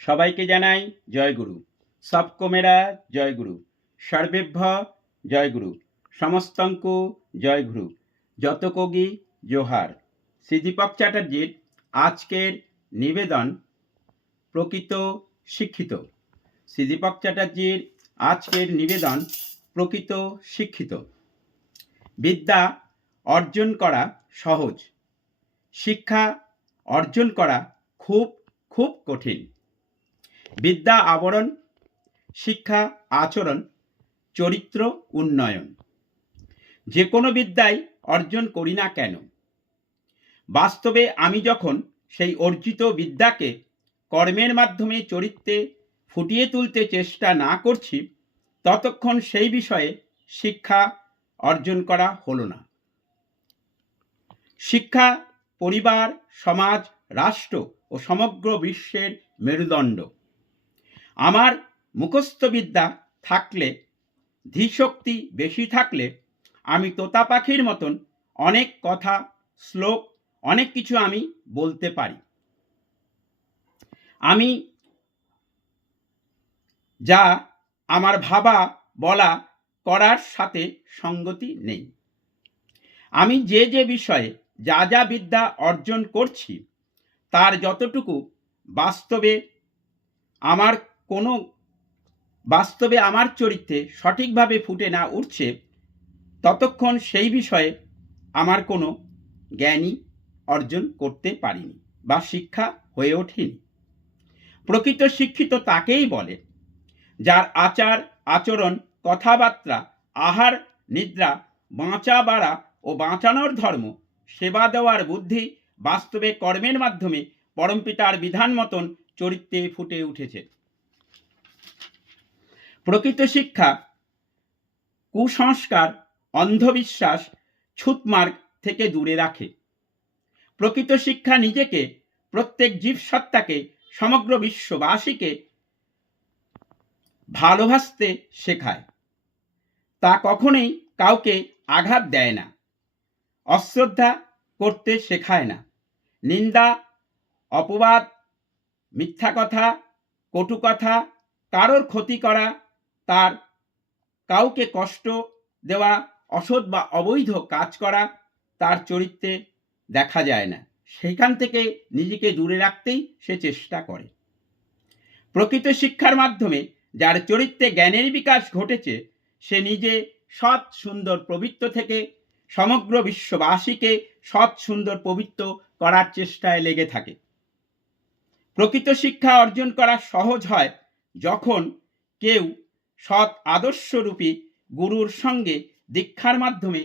সবাইকে জানাই জয়গুরু। সবকো মেরা জয়গুরু। সর্বেভ্য জয়গুরু। সমস্তঙ্কু জয়গুরু। যত কোগি জোহার। শ্রী দীপক চ্যাটার্জির আজকের নিবেদন প্রকৃত শিক্ষিত। শ্রী দীপক চ্যাটার্জির আজকের নিবেদন প্রকৃত শিক্ষিত। বিদ্যা অর্জন করা সহজ, শিক্ষা অর্জন করা খুব খুব কঠিন। বিদ্যা আবরণ, শিক্ষা আচরণ, চরিত্র উন্নয়ন। যে কোনো বিদ্যাই অর্জন করি না কেন, বাস্তবে আমি যখন সেই অর্জিত বিদ্যাকে কর্মের মাধ্যমে চরিত্রে ফুটিয়ে তুলতে চেষ্টা না করছি, ততক্ষণ সেই বিষয়ে শিক্ষা অর্জন করা হলো না। শিক্ষা পরিবার, সমাজ, রাষ্ট্র ও সমগ্র বিশ্বের মেরুদণ্ড। আমার মুখস্থ বিদ্যা থাকলে, ধীশক্তি বেশি থাকলে আমি তোতা পাখির মতন অনেক কথা, শ্লোক, অনেক কিছু আমি বলতে পারি। আমি যা আমার ভাবা, বলা, করার সাথে সঙ্গতি নেই। আমি যে যে বিষয়ে যা যা বিদ্যা অর্জন করছি, তার যতটুকু বাস্তবে আমার চরিত্রে সঠিকভাবে ফুটে না উঠছে, ততক্ষণ সেই বিষয়ে আমার কোনো জ্ঞানই অর্জন করতে পারিনি বা শিক্ষা হয়ে ওঠেনি। প্রকৃত শিক্ষিত তাকেই বলে যার আচার আচরণ, কথাবার্তা, আহার নিদ্রা, বাঁচা বাড়া ও বাঁচানোর ধর্ম, সেবা দেওয়ার বুদ্ধি বাস্তবে কর্মের মাধ্যমে পরমপিতার বিধান মতন চরিত্রে ফুটে উঠেছে। প্রকৃত শিক্ষা কুসংস্কার, অন্ধবিশ্বাস, ছুতমার্গ থেকে দূরে রাখে। প্রকৃত শিক্ষা নিজেকে, প্রত্যেক জীবসত্তাকে, সমগ্র বিশ্ববাসীকে ভালোবাসতে শেখায়। তা কখনোই কাউকে আঘাত দেয় না, অশ্রদ্ধা করতে শেখায় না। নিন্দা, অপবাদ, মিথ্যা কথা, কটু কথা, কারোর ক্ষতি করা, তার কাউকে কষ্ট দেওয়া, অসৎ বা অবৈধ কাজ করা তার চরিত্রে দেখা যায় না। সেখান থেকে নিজেকে দূরে রাখতেই সে চেষ্টা করে। প্রকৃত শিক্ষার মাধ্যমে যার চরিত্রে জ্ঞানের বিকাশ ঘটেছে, সে নিজে সৎ, সুন্দর, পবিত্র থেকে সমগ্র বিশ্ববাসীকে সৎ, সুন্দর, পবিত্র করার চেষ্টায় লেগে থাকে। প্রকৃত শিক্ষা অর্জন করা সহজ হয় যখন কেউ সৎ আদর্শরূপী গুরুর সঙ্গে দীক্ষার মাধ্যমে